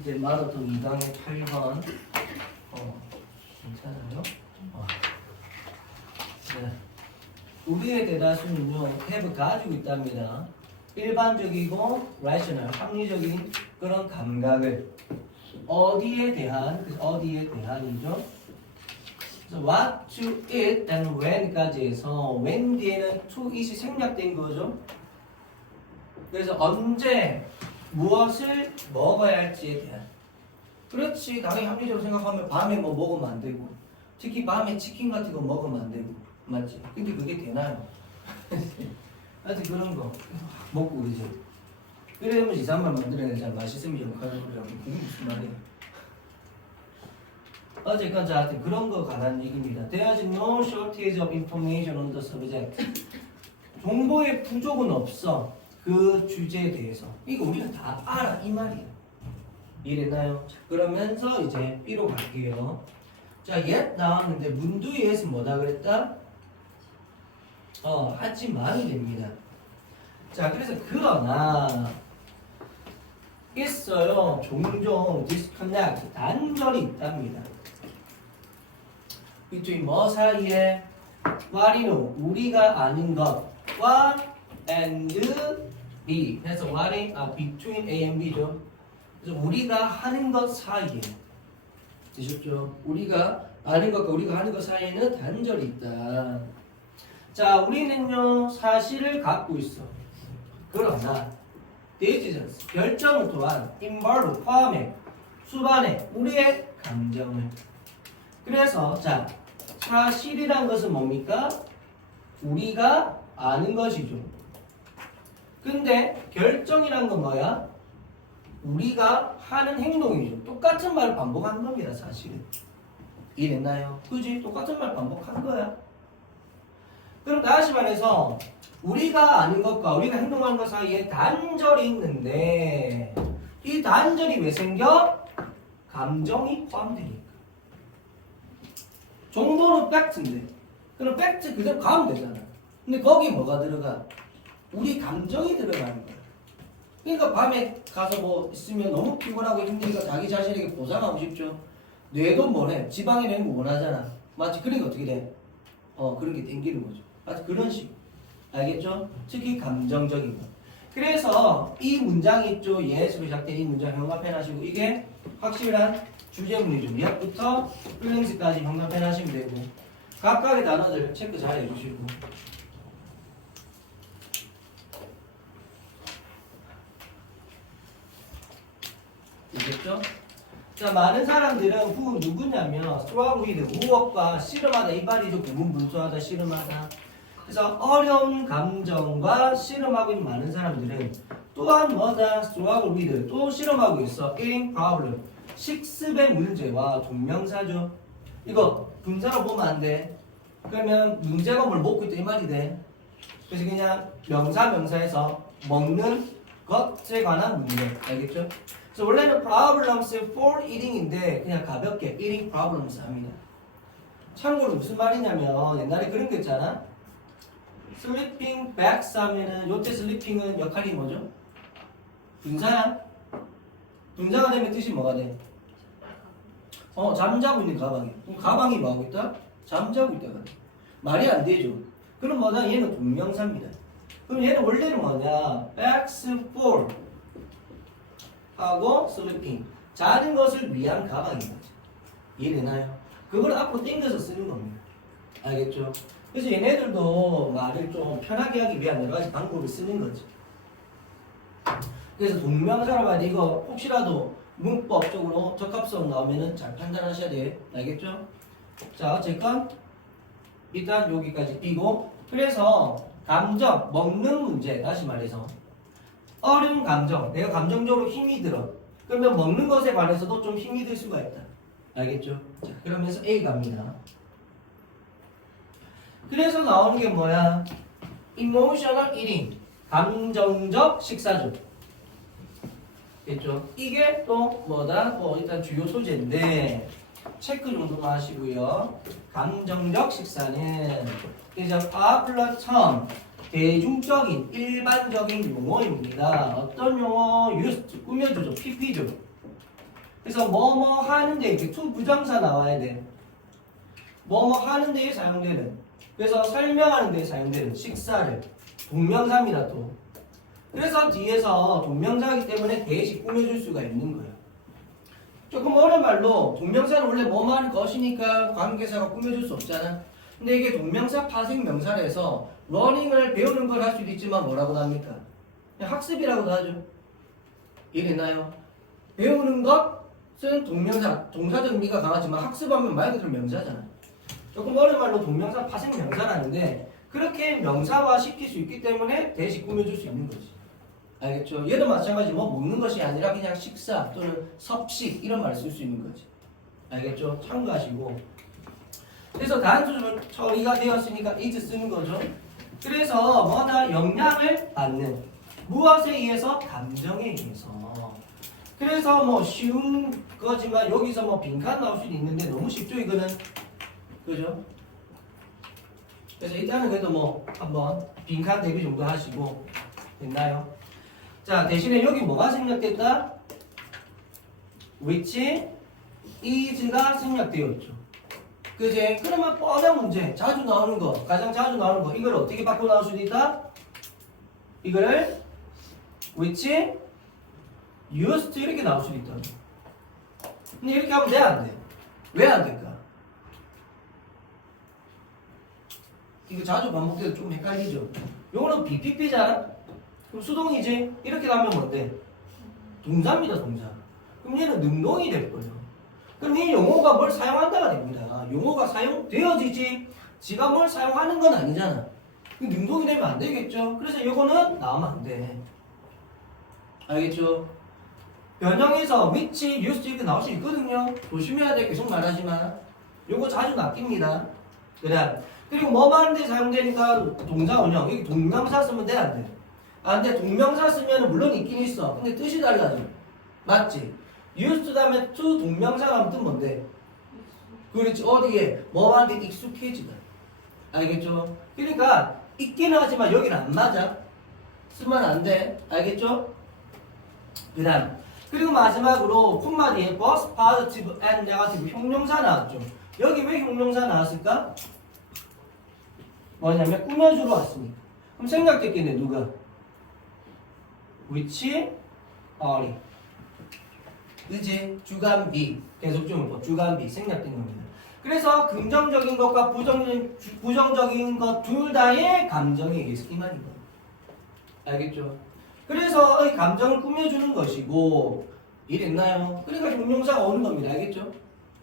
이제 마라톤 2강의 8번. 괜찮아요? 네. 우리의 대다수는요, have 가지고 있답니다. 일반적이고 rational, 합리적인 그런 감각을 어디에 대한이죠? 그래서 what, to, it, and when까지 해서 when 뒤에는 to, it이 생략된 거죠. 그래서 언제 무엇을 먹어야 할지에 대한. 그렇지, 당연히 합리적으로 생각하면 밤에 뭐 먹으면 안 되고, 특히 밤에 치킨 같은 거 먹으면 안 되고, 맞지? 근데 그게 되나요? 하여튼 그런 거 먹고 그러죠. 그러면 이상만 만들어내자. 맛있으면 욕하는 거라고. 그게 무슨 말이야? 어쨌건 자, 하여튼 그런 거 관한 얘기입니다. There's no shortage of information on the subject. 정보의 부족은 없어. 그 주제에 대해서. 이거 우리는 다 알아. 이 말이에요. 이해됐나요? 자, 그러면서 이제 B로 갈게요. 자, yet 나왔는데 문두에서 뭐다 그랬다? 하지만이 됩니다. 자, 그래서 그러나 있어요. 종종 disconnect, 단절이 있답니다. between 뭐 사이에? what we know, 우리가 아는 것과 and B 해서 what between A and B죠. 그래서 우리가 하는 것 사이에 되셨죠? 우리가 아는 것과 우리가 하는 것 사이에는 단절이 있다. 자, 우리는요 사실을 갖고 있어. 그러나 decisions, 결정을 또한 involve, 포함해, 수반해 우리의 감정을. 그래서 자, 사실이란 것은 뭡니까? 우리가 아는 것이죠. 근데 결정이란 건 뭐야? 우리가 하는 행동이죠. 똑같은 말을 반복하는 겁니다, 사실은. 이해됐나요? 그지? 똑같은 말 반복한 거야. 그럼 다시 말해서 우리가 아는 것과 우리가 행동하는 것 사이에 단절이 있는데 이 단절이 왜 생겨? 감정이 포함되니까. 정보는 팩트인데 그럼 팩트 그대로 가면 되잖아. 근데 거기 뭐가 들어가? 우리 감정이 들어가는 거야. 그러니까 밤에 가서 뭐 있으면 너무 피곤하고 힘드니까 자기 자신에게 보상하고 싶죠. 뇌도 뭐래? 지방에 내는 거 원하잖아. 맞지? 그러니까 어떻게 돼? 그런 게 땡기는 거죠. 맞지? 그런 식. 알겠죠? 특히 감정적인 거. 그래서 이 문장이 있죠. 예에서 시작된 이 문장 형광펜 하시고 이게 확실한 주제문이죠. 미학부터 플링스까지 형광펜 하시면 되고 각각의 단어들 체크 잘 해주시고. 되겠죠? 자, 많은 사람들은 후 누구냐면 struggle with, 무엇과 씨름하다. 이 말이죠. 고군분투하다, 씨름하다. 그래서 어려운 감정과 씨름하고 있는 많은 사람들은 또한 뭐다? struggle with, 또 씨름하고 있어. eating problem, 식습의 문제와 동명사죠. 이거 분사로 보면 안 돼. 그러면 문제가 뭘 먹고 있다 이 말이 돼. 그래서 그냥 명사에서 먹는 것에 관한 문제. 알겠죠? 그래서 원래는 problems for eating인데 그냥 가볍게 eating problems 합니다. 참고로 무슨 말이냐면 옛날에 그런 거 있잖아. sleeping bags 하면은 요때 sleeping은 역할이 뭐죠? 분사야. 분사가 되면 뜻이 뭐가 돼? 잠자고 있는 가방이. 그럼 가방이 뭐하고 있다? 잠자고 있다가 말이 안 되죠. 그럼 뭐다? 얘는 동명사입니다. 그럼 얘는 원래는 뭐냐? bags for 하고 sleeping, 자는 것을 위한 가방인 거죠. 이해되나요? 그걸 앞으로 당겨서 쓰는 겁니다. 알겠죠? 그래서 얘네들도 말을 좀 편하게 하기 위한 여러 가지 방법을 쓰는 거죠. 그래서 동명사로 봐야 돼. 이거 혹시라도 문법적으로 적합성 나오면은 잘 판단하셔야 돼요. 알겠죠? 자, 어쨌건 일단 여기까지 띄고, 그래서 감정, 먹는 문제, 다시 말해서 어려운 감정, 내가 감정적으로 힘이 들어. 그러면 먹는 것에 관해서도 좀 힘이 들 수가 있다. 알겠죠? 자, 그러면서 A 갑니다. 그래서 나오는 게 뭐야? emotional eating, 감정적 식사죠. 됐죠? 이게 또 뭐다? 일단 주요 소재인데 체크 정도만 하시고요. 감정적 식사는 이제 popular term, 대중적인 일반적인 용어입니다. 어떤 용어? used, 꾸며주죠. pp죠. 그래서 뭐뭐 하는데 이렇게 to 부정사 나와야 돼. 뭐뭐 하는 데에 사용되는, 그래서 설명하는 데에 사용되는 식사를 동명사입니다 또. 그래서 뒤에서 동명사이기 때문에 대시 꾸며줄 수가 있는 거예요. 조금 어려운 말로 동명사는 원래 뭐뭐 하는 것이니까 관계사가 꾸며줄 수 없잖아. 근데 이게 동명사 파생 명사에서 러닝을 배우는 걸 할 수도 있지만 뭐라고 합니까? 그냥 학습이라고도 하죠. 이해되나요? 배우는 것은 동명사, 동사적 의미가 강하지만 학습하면 말 그대로 명사잖아. 조금 어려운 말로 동명사 파생 명사라는데 그렇게 명사화 시킬 수 있기 때문에 대시 꾸며줄 수 있는 거지. 알겠죠? 얘도 마찬가지 뭐 먹는 것이 아니라 그냥 식사 또는 섭식 이런 말을 쓸 수 있는 거지. 알겠죠? 참고하시고. 그래서 단수 처리가 되었으니까 is 쓰는 거죠. 그래서 뭐다 영향을 받는 무엇에 의해서? 감정에 의해서. 그래서 뭐 쉬운 거지만 여기서 뭐 빈칸 나올 수도 있는데 너무 쉽죠 이거는. 그죠? 그래서 일단은 그래도 뭐 한번 빈칸 대비 정도 하시고. 됐나요? 자, 대신에 여기 뭐가 생략됐다? which is가 생략되었죠. 그제? 그러면 뻔한 문제, 자주 나오는 거, 가장 자주 나오는 거, 이걸 어떻게 바꿔 나올 수도 있다? 이거를 which used 이렇게 나올 수도 있다. 근데 이렇게 하면 돼, 안 돼? 왜 안 될까? 이거 자주 반복돼서 좀 헷갈리죠? 요거는 BPP잖아? 그럼 수동이지? 이렇게 가면 뭔데? 동사입니다, 동사. 그럼 얘는 능동이 될 거예요. 그럼 이 용어가 뭘 사용한다가 됩니다. 용어가 사용되어지지, 지가 뭘 사용하는 건 아니잖아. 능동이 되면 안 되겠죠? 그래서 이거는 나오면 안 돼. 알겠죠? 변형해서 which, used 이렇게 나올 수 있거든요. 조심해야 돼. 계속 말하지만. 요거 자주 낚입니다. 그래. 그리고 뭐 하는데 사용되니까 동사 원형. 여기 동명사 쓰면 돼, 안 돼? 아, 근데 동명사 쓰면 물론 있긴 있어. 근데 뜻이 달라져. 맞지? used 다음에 to 동명사가 하면 뜻 뭔데? 그렇지. 어디에? 뭐 하는데 익숙해지다. 알겠죠? 그러니까 있긴 하지만 여기는 안 맞아. 쓰면 안 돼. 알겠죠? 그 다음. 그리고 마지막으로 콤마디에 both positive and negative 형용사 나왔죠. 여기 왜 형용사 나왔을까? 뭐냐면 꾸며주러 왔으니까. 그럼 생각됐겠네. 누가? which are. 그지? 주간비. 계속 좀 주간비 생략된 겁니다. 그래서 긍정적인 것과 부정적인 것 둘 다의 감정에 의해서 이 말인 거예요. 알겠죠? 그래서 이 감정을 꾸며주는 것이고 이랬나요? 그러니까 형용사가 오는 겁니다. 알겠죠?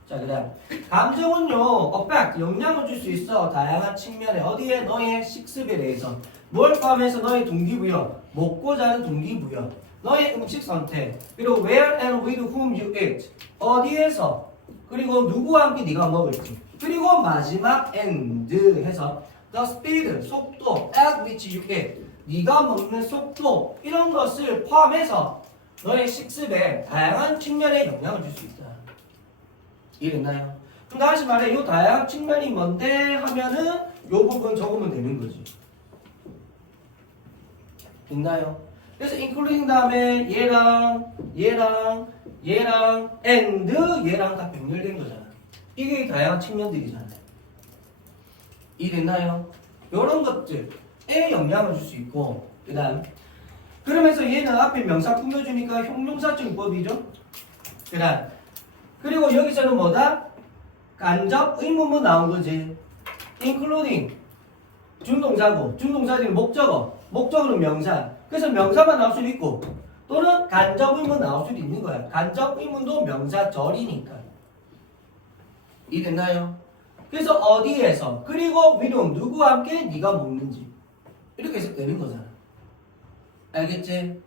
자, 그 다음 감정은요 affect, 영향을 줄 수 있어. 다양한 측면에. 어디에? 너의 식습에 대해서. 뭘 포함해서? 너의 동기부여, 먹고자 하는 동기부여, 너의 음식 선택, 그리고 where and with whom you eat, 어디에서, 그리고 누구와 함께 네가 먹을지, 그리고 마지막 and 해서 the speed, 속도, at which you eat, 네가 먹는 속도, 이런 것을 포함해서 너의 식습에 다양한 측면에 영향을 줄 수 있다. 이해됐나요? 그럼 다시 말해, 이 다양한 측면이 뭔데 하면은 요 부분 적으면 되는 거지. 있나요? 그래서 including 다음에 얘랑 and 얘랑 다 병렬된 거잖아. 이게 다양한 측면들이잖아. 이해됐나요? 이런 것들에 영향을 줄 수 있고, 그 다음 그러면서 얘는 앞에 명사 꾸며주니까 형용사증법이죠. 그 다음 그리고 여기서는 뭐다? 간접 의문문 나온 거지. including 준동사고, 준동사는 목적어, 목적어는 명사. 그래서 명사만 나올 수도 있고 또는 간접 의문 나올 수도 있는 거야. 간접 의문도 명사절이니까. 이해됐나요? 그래서 어디에서, 그리고 with whom, 누구와 함께 네가 먹는지, 이렇게 해서 되는 거잖아. 알겠지?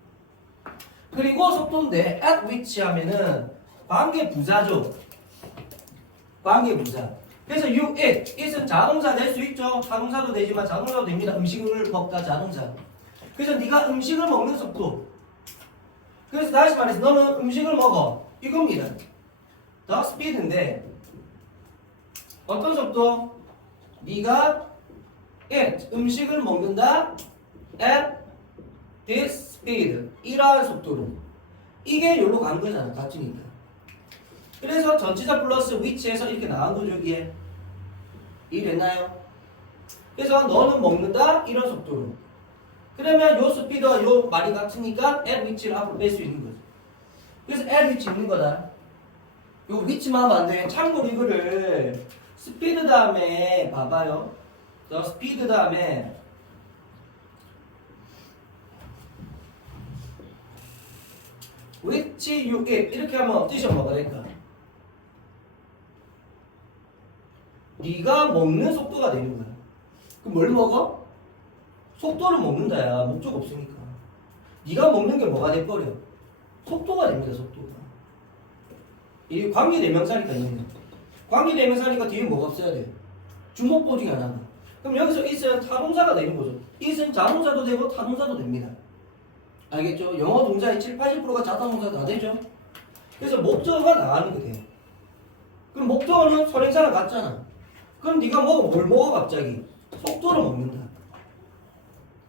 그리고 속도인데 at which 하면은 관계 부사죠. 관계 부사. 그래서 you eat, it은 자동사 될 수 있죠. 자동사도 되지만 자동사도 됩니다. 음식을 먹다 자동사. 그래서 네가 음식을 먹는 속도. 그래서 다시 말해서 너는 음식을 먹어. 이겁니다. the speed인데 어떤 속도? 네가 eat, 음식을 먹는다 at this speed, 이러한 속도로. 이게 여기로 간 거잖아. 같으니까. 그래서 전치사 플러스 which에서 이렇게 나온 거죠, 여기에. 이해됐나요? 그래서 너는 먹는다 이런 속도로. 그러면 요 스피드와 요 말이 같으니까 at which를 앞으로 뺄 수 있는 거죠. 그래서 at which 있는 거다. 요 which만 하면 안 돼. 참고로 이거를 스피드 다음에 봐봐요. 더 스피드 다음에 which you eat 이렇게 하면 뜻이 뭐가 될까? 네가 먹는 속도가 되는 거야. 그럼 뭘 먹어? 속도를 먹는다야. 목적 없으니까. 네가 먹는 게 뭐가 돼버려? 속도가 됩니다. 속도가. 이게 관계대명사니까 있는 거. 관계대명사니까 뒤에 뭐가 없어야 돼? 주목보 중에 하나가. 그럼 여기서 it은 타동사가 되는 거죠. it은 자동사도 되고 타동사도 됩니다. 알겠죠? 영어 동사의 7, 80%가 자동사 다 되죠? 그래서 목적어가 나가는 게 돼요. 그럼 목적어는 선행사랑 같잖아. 그럼 네가 뭘 먹어 갑자기? 속도를 먹는다.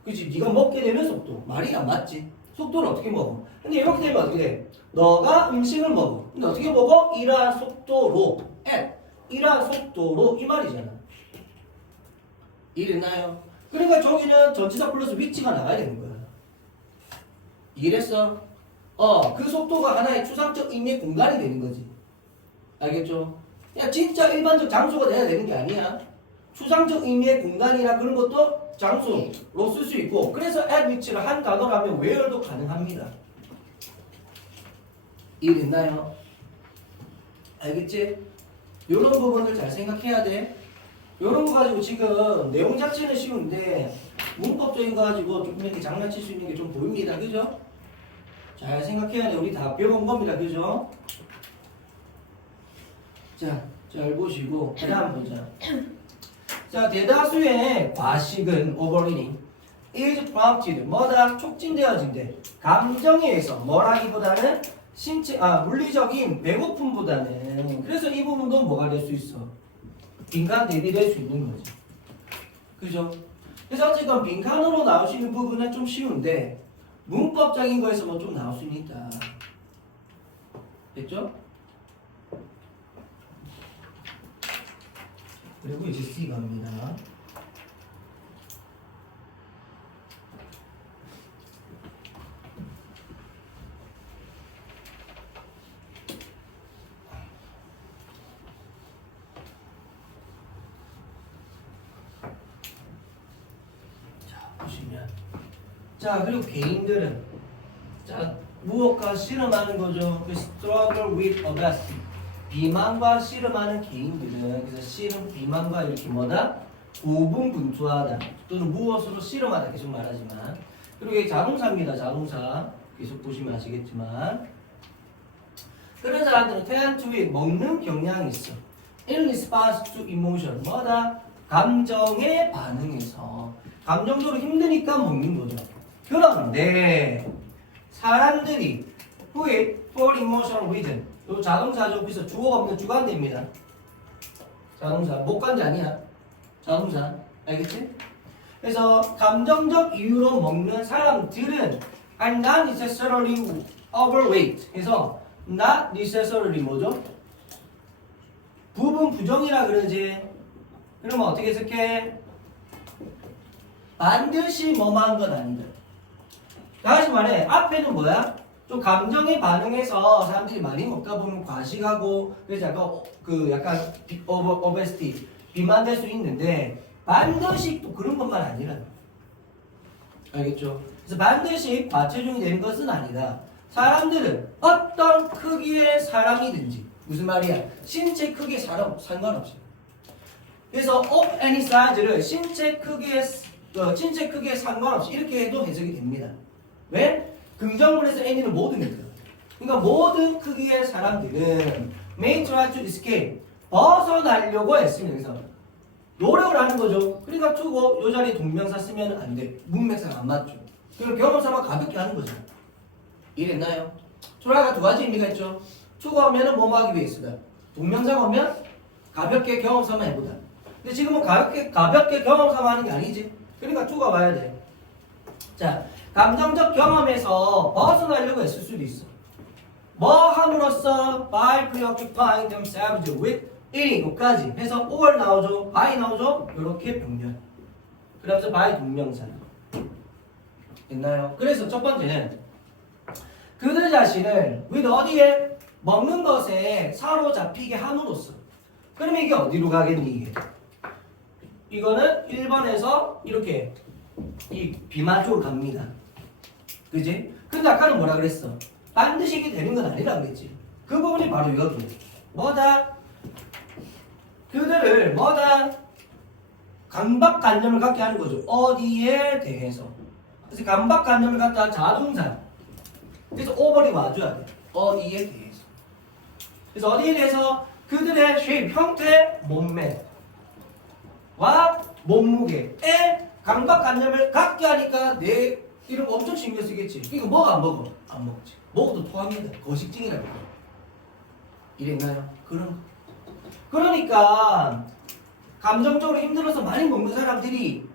그치? 네가 먹게 되면 속도. 말이 안 맞지? 속도를 어떻게 먹어? 근데 이렇게 되면 어떻게 돼? 너가 음식을 먹어. 근데 어떻게 먹어? 이러한 속도로 at 이러한 속도로 이 말이잖아. 이해됐나요? 그러니까 저기는 전치사 플러스 which가 나가야 되는 거야. 이해됐어? 그 속도가 하나의 추상적 의미의 공간이 되는 거지. 알겠죠? 야 진짜 일반적 장소가 돼야 되는 게 아니야. 추상적 의미의 공간이나 그런 것도 장소로 쓸 수 있고, 그래서 at which를 한 단어로 하면 where도 가능합니다. 이해됐나요? 알겠지? 이런 부분을 잘 생각해야 돼. 이런 거 가지고 지금 내용 자체는 쉬운데 문법적인 거 가지고 좀 이렇게 장난칠 수 있는 게 좀 보입니다. 그죠? 잘 생각해야 돼. 우리 다 배운 겁니다. 그죠? 자, 잘 보시고 그 다음 보자. 자, 대다수의 과식은 overeating is prompted 뭐다? 촉진되어진대. 감정에 의해서 뭐라기보다는 물리적인 배고픔보다는. 그래서 이 부분도 뭐가 될 수 있어? 빈칸 대비될 수 있는 거지. 그죠? 그래서 어쨌건 빈칸으로 나올 수 있는 부분은 좀 쉬운데 문법적인 거에서 뭐 좀 나올 수 있다. 됐죠? 그리고 이제 C 갑니다. 자, 그리고 개인들은 자, 무엇과 씨름하는 거죠. 그 struggle with obesity. 비만과 씨름하는 개인들은 그래서 씨름, 비만과 이렇게 뭐다? 고분분투하다 또는 무엇으로 씨름하다 계속 말하지만, 그리고 이게 자동사입니다. 자동사 계속 보시면 아시겠지만, 그런 사람들은 tend to eat 먹는 경향이 있어. In response to emotion 뭐다? 감정에 반응해서 감정적으로 힘드니까 먹는 거죠. 그런데 사람들이 who eat for emotional reason 요 자동사죠. 그래서 주어가 없는 주관대입니다. 자동사 목관대 아니야. 자동사 알겠지? 그래서 감정적 이유로 먹는 사람들은 are not necessarily overweight. 그래서 not necessarily 뭐죠? 부분 부정이라 그러지. 그러면 어떻게 해석해? 반드시 뭐만 건 아니다. 다시 말해, 앞에는 뭐야? 좀 감정에 반응해서 사람들이 많이 먹다 보면 과식하고 그래서 약간 오베스티 비만될 수 있는데 반드시 또 그런 것만 아니라. 알겠죠? 그래서 반드시 과체중이 되는 것은 아니다. 사람들은 어떤 크기의 사람이든지 무슨 말이야? 신체 크기의 사람 상관없이. 그래서 of any size를 신체 크기에 상관없이 이렇게 해도 해석이 됩니다. 왜? 긍정문에서 any는 모든이니까. 그러니까 모든 크기의 사람들은 may try to escape 벗어나려고 했습니다. 그래서 노력을 하는 거죠. 그러니까 투고 요 자리에 동명사 쓰면 안 돼. 문맥상 안 맞죠. 그럼 경험사만 가볍게 하는 거죠. 이해됐나요? try가 두 가지 의미가 있죠. 투고 하면은 뭐뭐 하기 위해서다. 동명사가 오면 가볍게 경험사만 해보다. 근데 지금은 가볍게 경험사만 하는 게 아니지. 그러니까 투가 와야 돼. 자, 감정적 경험에서 벗어나려고 했을 수도 있어. 뭐 함으로써 그래서 by preoccupying themselves with eating 요까지 해서 or 나오죠. by 나오죠. 이렇게 병렬. 그러면서 by 동명사. 됐나요? 그래서 첫 번째는 그들 자신을 with 어디에 먹는 것에 사로잡히게 함으로써. 그러면 이게 어디로 가겠니 이게? 이거는 1번에서 이렇게 이 비만 쪽으로 갑니다. 그지? 근데 아까는 뭐라 그랬어? 반드시 이게 되는 건 아니라 그랬지. 그 부분이 바로 여기. 뭐다? 그들을 뭐다? 강박관념을 갖게 하는 거죠. 어디에 대해서. 그래서 강박관념을 갖다 자동사. 그래서 오버리 와줘야 돼. 어디에 대해서. 그래서 어디에 대해서 그들의 shape, 형태, 몸매와 몸무게에 강박관념을 갖게 하니까 내 이름 엄청 신경 쓰겠지. 이거 먹어 안 먹어? 안 먹지. 먹어도 토합니다. 거식증이라고. 이랬나요? 그런 거. 그러니까 감정적으로 힘들어서 많이 먹는 사람들이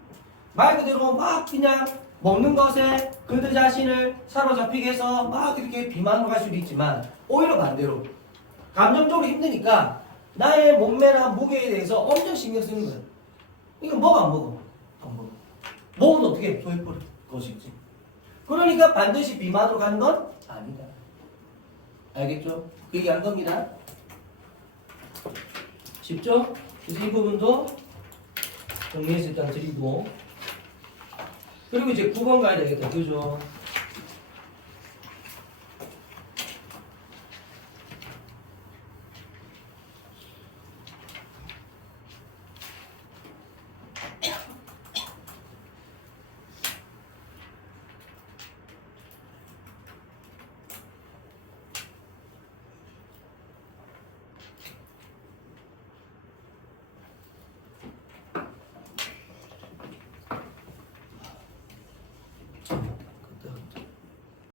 말 그대로 막 그냥 먹는 것에 그들 자신을 사로잡히게 해서 막 이렇게 비만으로 갈 수도 있지만 오히려 반대로 감정적으로 힘드니까 나의 몸매나 무게에 대해서 엄청 신경 쓰는 거야. 이거 먹어 안 먹어? 안 먹어. 먹어도 어떻게 해? 토해버려. 거식증. 그러니까 반드시 비만으로 가는 건 아니다. 알겠죠? 그 얘기한 겁니다. 쉽죠? 그래서 이 부분도 정리해서 일단 드리고 그리고 이제 9번 가야 되겠다. 그죠?